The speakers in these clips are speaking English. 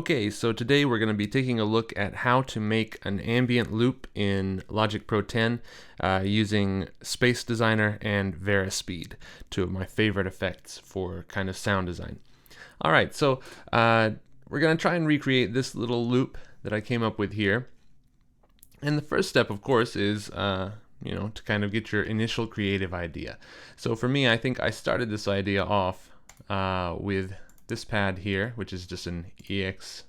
Okay, so today we're going to be taking a look at how to make an ambient loop in Logic Pro 10 using Space Designer and Varispeed, two of my favorite effects for kind of sound design. All right, so we're going to try and recreate this little loop that I came up with here. And the first step, of course, is to kind of get your initial creative idea. So for me, I think I started this idea off with this pad here, which is just an EX24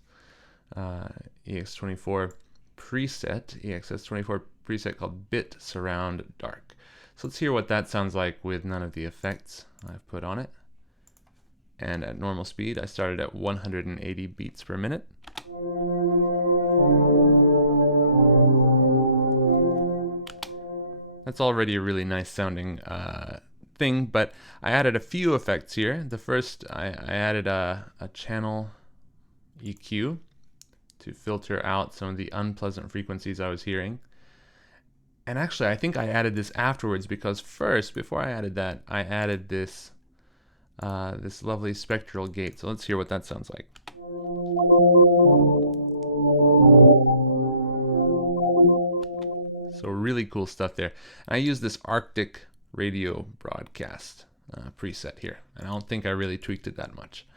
preset, EXS24 preset called Bit Surround Dark. So let's hear what that sounds like with none of the effects I've put on it. And at normal speed, I started at 180 beats per minute. That's already a really nice sounding thing, but I added a few effects here. The first, I added a channel EQ to filter out some of the unpleasant frequencies I was hearing. And actually, I think I added this afterwards because first, before I added that, I added this this lovely Spectral Gate. So let's hear what that sounds like. So really cool stuff there. And I use this Arctic radio broadcast preset here, and I don't think I really tweaked it that much.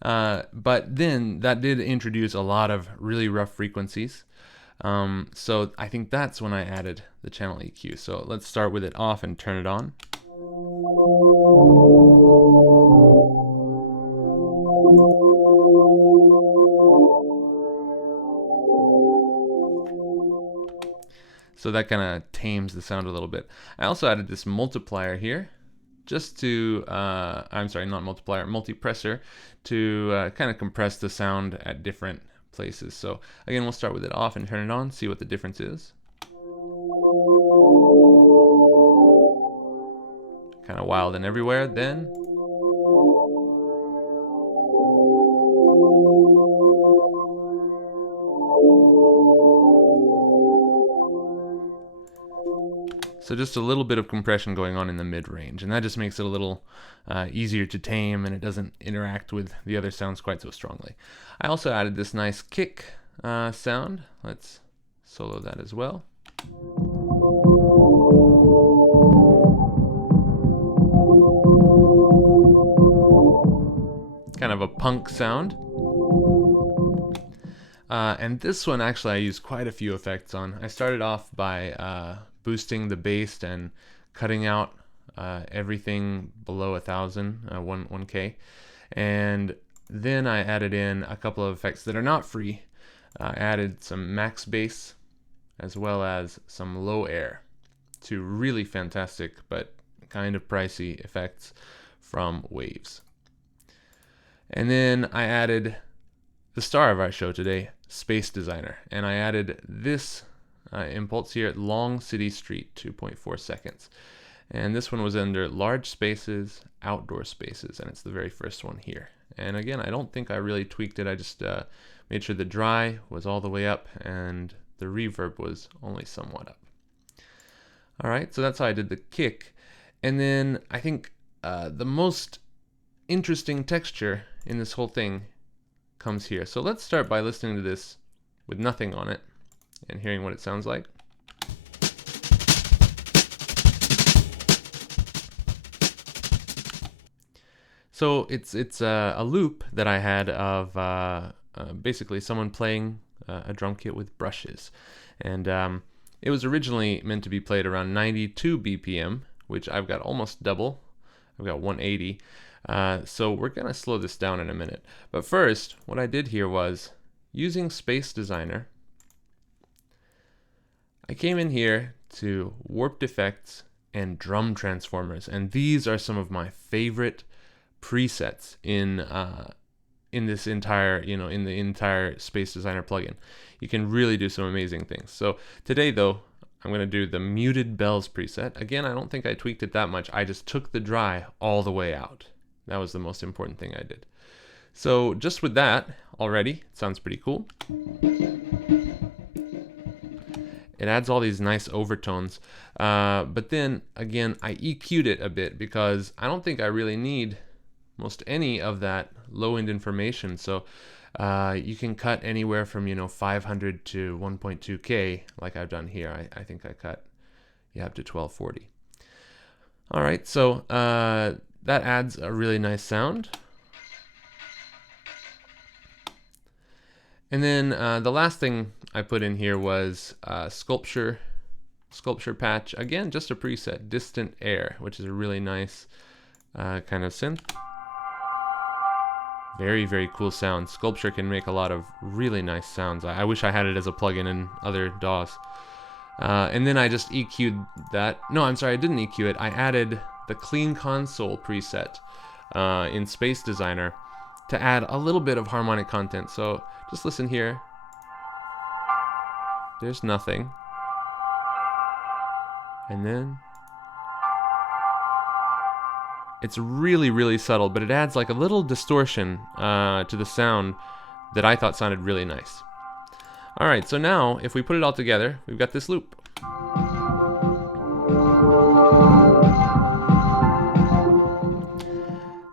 But then that did introduce a lot of really rough frequencies. So I think that's when I added the channel EQ. So let's start with it off and turn it on. So that kind of tames the sound a little bit. I also added this multiplier here, just to, I'm sorry, not multiplier, multipressor, to kind of compress the sound at different places. So again, we'll start with it off and turn it on, see what the difference is. Kind of wild and everywhere. Then so just a little bit of compression going on in the mid-range, and that just makes it a little easier to tame, and it doesn't interact with the other sounds quite so strongly. I also added this nice kick sound. Let's solo that as well. Kind of a punk sound. And this one actually I used quite a few effects on. I started off by boosting the bass and cutting out everything below 1K, and then I added in a couple of effects that are not free. I added some MaxxBass as well as some LoAir, two really fantastic but kind of pricey effects from Waves. And then I added the star of our show today, Space Designer, and I added this impulse here at Long City Street, 2.4 seconds. And this one was under large spaces, outdoor spaces, and it's the very first one here. And again, I don't think I really tweaked it. I just made sure the dry was all the way up and the reverb was only somewhat up. All right, so that's how I did the kick. And then I think the most interesting texture in this whole thing comes here. So let's start by listening to this with nothing on it and hearing what it sounds like. So it's a loop that I had of basically someone playing a drum kit with brushes, and it was originally meant to be played around 92 BPM, which I've got almost double. I've got 180. So we're gonna slow this down in a minute. But first, what I did here was using Space Designer. I came in here to warped effects and drum transformers, and these are some of my favorite presets in this entire, in the entire Space Designer plugin. You can really do some amazing things. So today, though, I'm going to do the muted bells preset. Again, I don't think I tweaked it that much. I just took the dry all the way out. That was the most important thing I did. So just with that already, it sounds pretty cool. It adds all these nice overtones, but then again I EQ'd it a bit because I don't think I really need most any of that low end information. So You can cut anywhere from 500 to 1.2K, like I've done here. I think I cut up to 1240. All right, so that adds a really nice sound. And then the last thing I put in here was sculpture patch. Again, just a preset, Distant Air, which is a really nice kind of synth. Very, very cool sound. Sculpture can make a lot of really nice sounds. I wish I had it as a plugin in other DAWs. And then I just EQ'd that. No, I'm sorry, I didn't EQ it. I added the Clean Console preset in Space Designer to add a little bit of harmonic content. So just listen here. There's nothing. And then it's really, really subtle, but it adds like a little distortion to the sound that I thought sounded really nice. All right, so now if we put it all together, we've got this loop.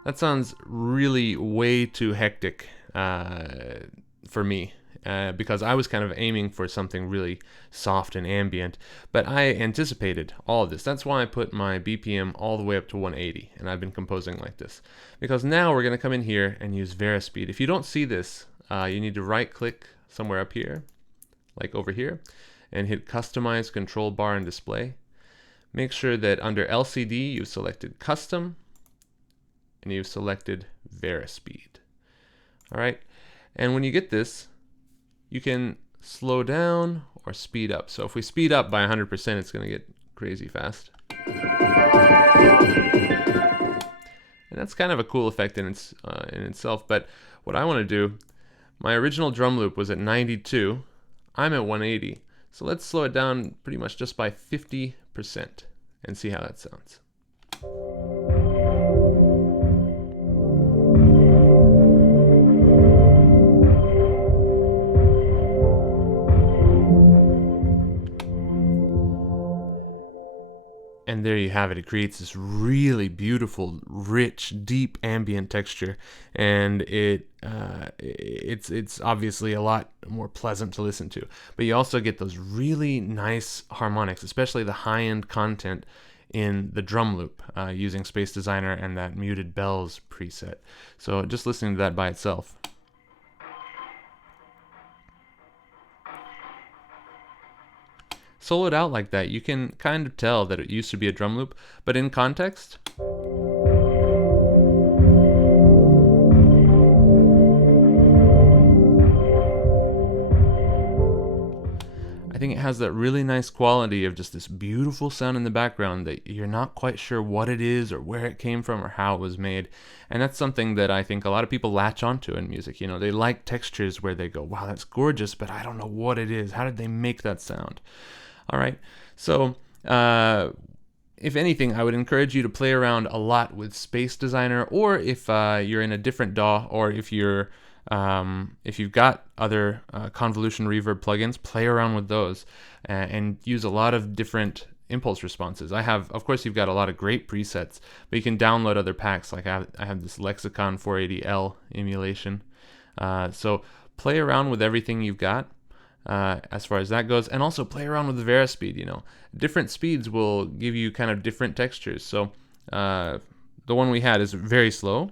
That sounds really way too hectic for me. Because I was kind of aiming for something really soft and ambient, but I anticipated all of this. That's why I put my BPM all the way up to 180, and I've been composing like this. Because now we're going to come in here and use Varispeed. If you don't see this, you need to right-click somewhere up here, like over here, and hit Customize Control Bar and Display. Make sure that under LCD you've selected Custom, and you've selected Varispeed. All right, and when you get this, you can slow down or speed up. So if we speed up by 100%, it's going to get crazy fast. And that's kind of a cool effect in itself. But what I want to do, my original drum loop was at 92. I'm at 180. So let's slow it down pretty much just by 50% and see how that sounds. And there you have it. It creates this really beautiful, rich, deep ambient texture, and it's obviously a lot more pleasant to listen to. But you also get those really nice harmonics, especially the high-end content in the drum loop using Space Designer and that muted bells preset. So just listening to that by itself. Solo it out like that, you can kind of tell that it used to be a drum loop, but in context, I think it has that really nice quality of just this beautiful sound in the background that you're not quite sure what it is or where it came from or how it was made. And that's something that I think a lot of people latch onto in music. You know, they like textures where they go, wow, that's gorgeous, but I don't know what it is. How did they make that sound? All right, so if anything, I would encourage you to play around a lot with Space Designer, or if you're in a different DAW, or if you've got other convolution reverb plugins, play around with those and use a lot of different impulse responses. Of course, you've got a lot of great presets, but you can download other packs. Like I have this Lexicon 480L emulation. So play around with everything you've got. As far as that goes, and also play around with the Varispeed. You know, different speeds will give you kind of different textures. So the one we had is very slow,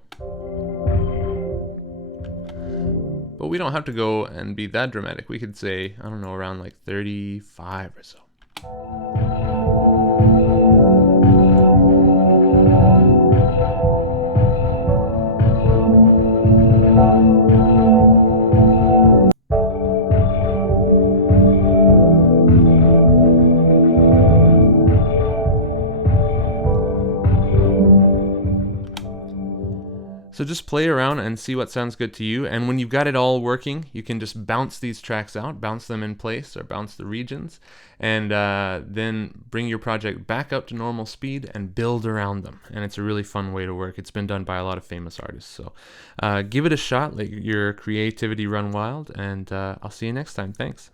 but we don't have to go and be that dramatic. We could say, I don't know, around like 35 or so. So just play around and see what sounds good to you. And when you've got it all working, you can just bounce these tracks out, bounce them in place, or bounce the regions, and then bring your project back up to normal speed and build around them. And it's a really fun way to work. It's been done by a lot of famous artists. So give it a shot, let your creativity run wild, and I'll see you next time. Thanks.